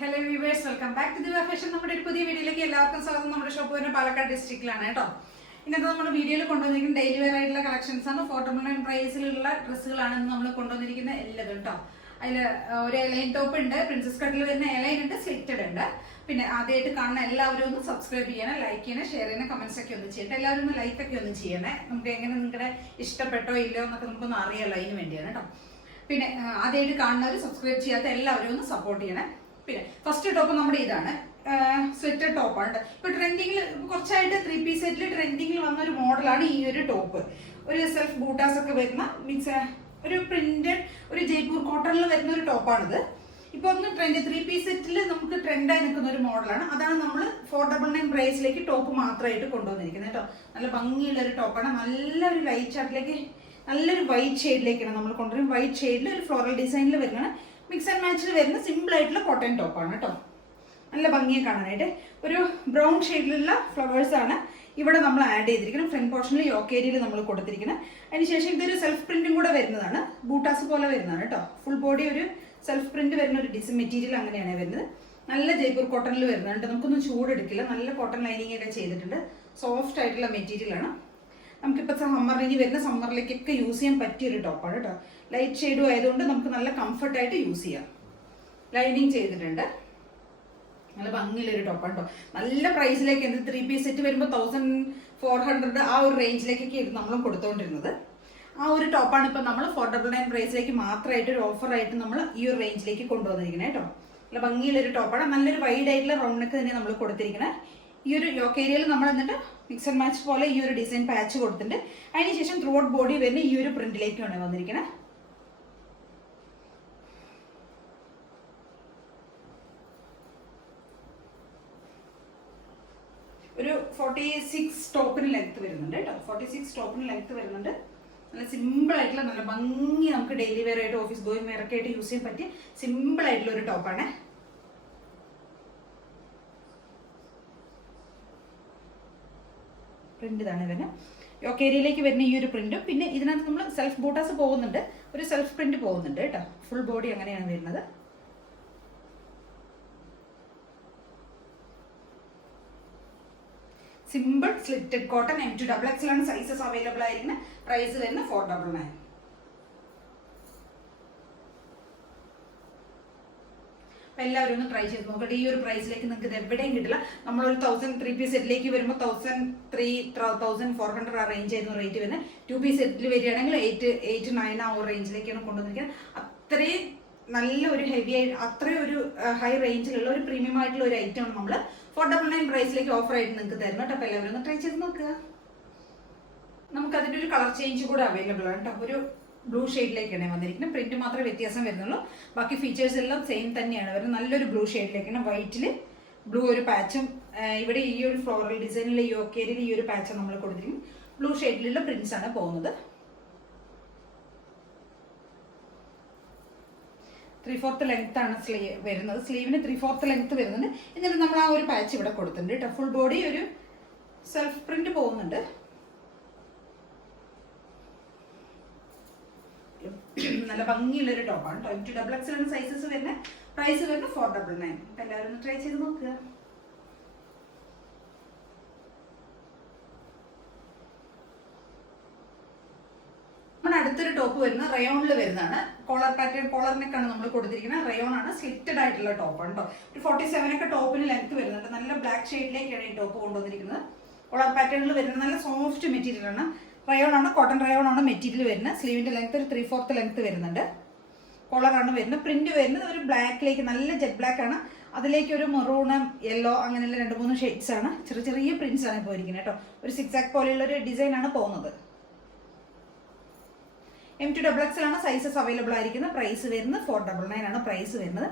Hello viewers, welcome back to diva fashion. നമ്മുടെ ഒരു പുതിയ വീഡിയോയിലേക്ക് എല്ലാവർക്കും സ്വാഗതം. നമ്മുടെ ഷോപ്പ് വരുന്നത് പാലക്കാട് ഡിസ്ട്രിക്റ്റിലാണ് കേട്ടോ. ഇന്നത്തെ നമ്മുടെ വീഡിയോയിൽ കൊണ്ടുവന്നിരിക്കുന്ന ഡെയിലി വെയർ ആയിട്ടുള്ള കളക്ഷൻസ് ആണ്. അഫോർഡബിൾ പ്രൈസിലുള്ള ഡ്രസ്സുകളാണ് നമ്മൾ കൊണ്ടുവന്നിരിക്കുന്ന എല്ലാം കേട്ടോ. അതിൽ ഒരു എലൈൻ ടോപ്പ് ഉണ്ട്, പ്രിൻസസ് കട്ടിൽ വരുന്ന എലൈൻ ഉണ്ട്, സ്ലിറ്റഡ് ഉണ്ട്. പിന്നെ ആദ്യമായിട്ട് കാണുന്ന എല്ലാവരും ഒന്ന് സബ്സ്ക്രൈബ് ചെയ്യണം, ലൈക്ക് ചെയ്യണം, ഷെയർ ചെയ്യണം, കമന്റ്സ് ഒക്കെ ഒന്ന് ചെയ്യട്ടെ. എല്ലാവരും ഒന്ന് ലൈക്ക് ഒക്കെ ഒന്ന് ചെയ്യണേ. നമുക്ക് എങ്ങനെ നിങ്ങളുടെ ഇഷ്ടപ്പെട്ടോ ഇല്ലയോ എന്നൊക്കെ നമുക്കൊന്ന് അറിയാമല്ലോ, അതിന് വേണ്ടിയാണ് കേട്ടോ. പിന്നെ ആദ്യമായിട്ട് കാണുന്നവർ സബ്സ്ക്രൈബ് ചെയ്യാത്ത എല്ലാവരും ഒന്ന് സപ്പോർട്ട് ചെയ്യണേ. പിന്നെ ഫസ്റ്റ് ടോപ്പ് നമ്മുടെ ഇതാണ്, സ്വെറ്റർ ടോപ്പാണ്. ഇപ്പൊ ട്രെൻഡിങ്ങിൽ കുറച്ചായിട്ട് 3 പീസ് സെറ്റിൽ ട്രെൻഡിങ്ങിൽ വന്ന ഒരു മോഡലാണ് ഈ ഒരു ടോപ്പ്. ഒരു സെൽഫ് ബൂട്ടാസ് ഒക്കെ വരുന്ന മീൻസ് ഒരു പ്രിന്റഡ് ഒരു ജയ്പൂർ കോട്ടണിൽ വരുന്ന ഒരു ടോപ്പാണിത്. ഇപ്പൊ ഒന്ന് ട്രെൻഡ് 3 പീസ് സെറ്റിൽ നമുക്ക് ട്രെൻഡായി നിൽക്കുന്ന ഒരു മോഡലാണ്. അതാണ് നമ്മൾ 499 പ്രൈസിലേക്ക് ടോപ്പ് മാത്രമായിട്ട് കൊണ്ടുവന്നിരിക്കുന്നത് കേട്ടോ. നല്ല ഭംഗിയുള്ള ഒരു ടോപ്പാണ്. നല്ലൊരു ലൈറ്റ് ചാർട്ടിലേക്ക് നല്ലൊരു വൈറ്റ് ഷെയ്ഡിലേക്കാണ് നമ്മൾ കൊണ്ടുവരുന്നത്. വൈറ്റ് ഷെയ്ഡിൽ ഒരു ഫ്ലോറൽ ഡിസൈനിൽ വരുന്ന മിക്സ് ആൻഡ് മാച്ചിൽ വരുന്ന സിമ്പിൾ ആയിട്ടുള്ള കോട്ടൺ ടോപ്പാണ് കേട്ടോ. നല്ല ഭംഗിയെ കാണാനായിട്ട് ഒരു ബ്രൗൺ ഷെയ്ഡിലുള്ള ഫ്ലവേഴ്സ് ആണ് ഇവിടെ നമ്മൾ ആഡ് ചെയ്തിരിക്കുന്നത്. ഫ്രണ്ട് പോർഷനിൽ യോക്ക് ഏരിയയിൽ നമ്മൾ കൊടുത്തിരിക്കുന്നത്. അതിനുശേഷം ഇതൊരു സെൽഫ് പ്രിന്റും കൂടെ വരുന്നതാണ്, ബൂട്ടാസ് പോലെ വരുന്നതാണ് കേട്ടോ. ഫുൾ ബോഡി ഒരു സെൽഫ് പ്രിന്റ് വരുന്ന ഒരു ഡിസൈൻ മെറ്റീരിയൽ അങ്ങനെയാണ് വരുന്നത്. നല്ല ജയ്പൂർ കോട്ടണിൽ വരുന്നുണ്ട്. നമുക്കൊന്നും ചൂടെടുക്കില്ല. നല്ല കോട്ടൺ ലൈനിങ് ഒക്കെ ചെയ്തിട്ടുണ്ട്. സോഫ്റ്റ് ആയിട്ടുള്ള മെറ്റീരിയൽ ആണ്. നമുക്കിപ്പോൾ സമ്മറിന് വരുന്ന സമ്മറിലേക്കൊക്കെ യൂസ് ചെയ്യാൻ പറ്റിയൊരു ടോപ്പാണ് കേട്ടോ. ലൈറ്റ് ഷെയ്ഡും ആയതുകൊണ്ട് നമുക്ക് നല്ല കംഫർട്ടായിട്ട് യൂസ് ചെയ്യാം. ലൈനിങ് ചെയ്തിട്ടുണ്ട്. നല്ല ഭംഗിയുള്ളൊരു ടോപ്പാണ് കേട്ടോ. നല്ല പ്രൈസിലേക്ക് 3 പീസ് സെറ്റ് വരുമ്പോൾ 1400 ആ ഒരു റേഞ്ചിലേക്കൊക്കെ നമ്മൾ കൊടുത്തുകൊണ്ടിരുന്നത്. ആ ഒരു ടോപ്പാണ് ഇപ്പം നമ്മൾ 499 പ്രൈസിലേക്ക് മാത്രമായിട്ട് ഒരു ഓഫറായിട്ട് നമ്മൾ ഈ ഒരു റേഞ്ചിലേക്ക് കൊണ്ടുവന്നിരിക്കുന്നത് കേട്ടോ. നല്ല ഭംഗിയുള്ളൊരു ടോപ്പാണ്. നല്ലൊരു വൈഡ് ആയിട്ടുള്ള റൗണ്ട് നെക്ക് തന്നെ നമ്മൾ കൊടുത്തിരിക്കുന്നത്. ഈ ഒരു യോക്ക് ഏരിയയിൽ നമ്മൾ എന്നിട്ട് മിക്സ് ആൻഡ് മാച്ച് പോലെ ഈ ഒരു ഡിസൈൻ പാച്ച് കൊടുത്തിട്ടുണ്ട്. അതിനുശേഷം ത്രൂ ഔട്ട് ബോഡി വരുന്ന ഈ ഒരു പ്രിന്റിലേക്കാണ് വന്നിരിക്കുന്നത്. ഒരു 46 ടോപ്പിന് ലെങ്ത് വരുന്നുണ്ട് കേട്ടോ. 46 ടോപ്പിന് ലെങ്ത് വരുന്നുണ്ട്. നല്ല സിമ്പിൾ ആയിട്ടുള്ള നല്ല ഭംഗി നമുക്ക് ഡെയിലി വെയർ ആയിട്ട് ഓഫീസ് ഗോയിങ് വെയർ ഒക്കെ ആയിട്ട് യൂസ് ചെയ്യാൻ പറ്റിയ സിമ്പിൾ ആയിട്ടുള്ള ഒരു ടോപ്പാണ്. പ്രിന്റ് ഇതാണ് വരുന്നത്. യോക്ക് ഏരിയയിലേക്ക് വരുന്ന ഈ ഒരു പ്രിന്റും പിന്നെ ഇതിനകത്ത് നമ്മൾ സെൽഫ് ബൂട്ടാസ് പോകുന്നുണ്ട്, ഒരു സെൽഫ് പ്രിന്റ് പോകുന്നുണ്ട് കേട്ടോ. ഫുൾ ബോഡി അങ്ങനെയാണ് വരുന്നത്. സിമ്പിൾ സ്ലിറ്റഡ് കോട്ടൺ M2XX ആണ് സൈസസ് അവൈലബിൾ ആയിരിക്കുന്നത്. പ്രൈസ് വരുന്ന 499. അപ്പം എല്ലാവരും ഒന്ന് ട്രൈ ചെയ്ത് നോക്കട്ടെ. ഈ ഒരു പ്രൈസിലേക്ക് നിങ്ങൾക്ക് ഇത് എവിടെയും കിട്ടില്ല. നമ്മളൊരു 3 പീസ് സെറ്റിലേക്ക് വരുമ്പോൾ 1400 ആ റേഞ്ച് ആയിരുന്നു റേറ്റ് വരുന്നത്. 2 പീസ് സെറ്റിൽ വരികയാണെങ്കിൽ 8-9 ആ ഒരു റേഞ്ചിലേക്കാണ് കൊണ്ടുവന്നിരിക്കുന്നത്. അത്രയും നല്ലൊരു ഹെവി ആയിട്ട് അത്രയും ഒരു ഹൈ റേഞ്ചിലുള്ള ഒരു പ്രീമിയം ആയിട്ടുള്ള ഒരു ഐറ്റമാണ് നമ്മൾ 499 പ്രൈസിലേക്ക് ഓഫർ ആയിട്ട് നിങ്ങൾക്ക് തരുന്നു കേട്ടോ. അപ്പം എല്ലാവരും ഒന്ന് ട്രൈ ചെയ്ത് നോക്കുക. നമുക്ക് അതിൻ്റെ ഒരു കളർ ചേഞ്ച് കൂടെ അവൈലബിൾ ആണ് കേട്ടോ. ഒരു ബ്ലൂ ഷെയ്ഡിലേക്കാണ് വന്നിരിക്കുന്നത്. പ്രിന്റ് മാത്രമേ വ്യത്യാസം വരുന്നുള്ളൂ. ബാക്കി ഫീച്ചേഴ്സ് എല്ലാം സെയിം തന്നെയാണ് വരുന്നത്. നല്ലൊരു ബ്ലൂ ഷെയ്ഡിലേക്കാണ്. വൈറ്റിൽ ബ്ലൂ ഒരു പാച്ചും ഇവിടെ ഈ ഒരു ഫ്ലോറൽ ഡിസൈനിലെ യോക്ക് ഏരിയയിൽ ഈ ഒരു പാച്ചും നമ്മൾ കൊടുത്തിരിക്കും. ബ്ലൂ ഷെയ്ഡിലുള്ള പ്രിന്റ്സ് ആണ് പോകുന്നത്. 3/4 ലെങ്ത് ആണ് സ്ലീവ് വരുന്നത്. സ്ലീവിന് 3/4 ലെങ്ത് വരുന്നുണ്ട്. എന്നിട്ട് നമ്മൾ ആ ഒരു പാച്ച് ഇവിടെ കൊടുത്തിട്ടുണ്ട് കേട്ടോ. ഫുൾ ബോഡി ഒരു സെൽഫ് പ്രിന്റ് പോകുന്നുണ്ട്. നല്ല ഭംഗിയുള്ളൊരു ടോപ്പാണ് കേട്ടോ. M2XX സൈസസ് വരുന്ന പ്രൈസ് വരുന്നത് 499. അപ്പം എല്ലാവരും ഒന്ന് ട്രൈ ചെയ്ത് നോക്കുക. അടുത്തൊരു ടോപ്പ് വരുന്നത് റയോണിൽ വരുന്നതാണ്. കോളർ പാറ്റേൺ കോളർ നെക്കാണ് നമ്മൾ കൊടുത്തിരിക്കുന്നത്. റയോൺ ആണ്, സ്ലിറ്റഡ് ആയിട്ടുള്ള ടോപ്പാണ് കേട്ടോ. ഒരു 47 ഒക്കെ ടോപ്പിന് ലെങ്ത് വരുന്നുണ്ട്. നല്ല ബ്ലാക്ക് ഷെയ്ഡിലേക്കാണ് ഈ ടോപ്പ് കൊണ്ടുവന്നിരിക്കുന്നത്. കോളർ പാറ്റേണിൽ വരുന്നത് നല്ല സോഫ്റ്റ് മെറ്റീരിയൽ ആണ്. റയോൺ ആണ്, കോട്ടൺ റയോൺ ആണ് മെറ്റീരിയൽ വരുന്നത്. സ്ലീവിന്റെ ലെങ്ത് ഒരു 3/4 ലെങ്ത് വരുന്നുണ്ട്. കോളറാണ് വരുന്നത്. പ്രിന്റ് വരുന്നത് ഒരു ബ്ലാക്കിലേക്ക്, നല്ല ജെറ്റ് ബ്ലാക്ക് ആണ്. അതിലേക്ക് ഒരു മെറൂണും യെല്ലോ അങ്ങനെയുള്ള 2-3 ഷെയ്ഡ്സ് ആണ്. ചെറിയ പ്രിന്റ്സ് ആണ് ഇപ്പോൾ ഇരിക്കുന്നത് കേട്ടോ. ഒരു സിക്സാക് പോലെയുള്ള ഒരു ഡിസൈൻ ആണ് പോകുന്നത്. M2XX ആണ് സൈസസ് അവൈലബിൾ ആയിരിക്കുന്നത്. പ്രൈസ് വരുന്നത് 499 ആണ് പ്രൈസ് വരുന്നത്.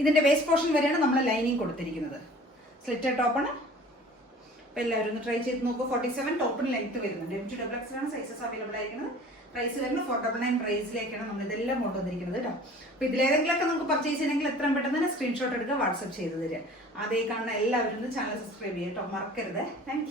ഇതിന്റെ വേസ്റ്റ് പോർഷൻ വരെയാണ് നമ്മൾ ലൈനിങ് കൊടുത്തിരിക്കുന്നത്. സ്ലിറ്റഡ് ടോപ്പാണ്. അപ്പോൾ എല്ലാവരും ഒന്ന് ട്രൈ ചെയ്ത് നോക്കുക. 47 ടോപ്പിന് ലെങ്ത് വരുന്നുണ്ട്. M2XX ആണ് സൈസസ് അവൈലബിൾ ആയിരിക്കുന്നത്. പ്രൈസ് വരുന്നത് 499 പ്രൈസിലേക്കാണ് നമ്മൾ ഇതെല്ലാം കൊണ്ടുവന്നിരിക്കുന്നത് കേട്ടോ. അപ്പോൾ ഇതിലേതെങ്കിലുമൊക്കെ നമുക്ക് പർച്ചേസ് ചെയ്യണമെങ്കിൽ എത്രയും പെട്ടെന്ന് തന്നെ സ്ക്രീൻഷോട്ട് എടുക്കുക, വാട്സപ്പ് ചെയ്ത് തരിക. അതേ കാണുന്ന എല്ലാവരും ചാനൽ സബ്സ്ക്രൈബ് ചെയ്യുക കേട്ടോ, മറക്കരുത്. താങ്ക്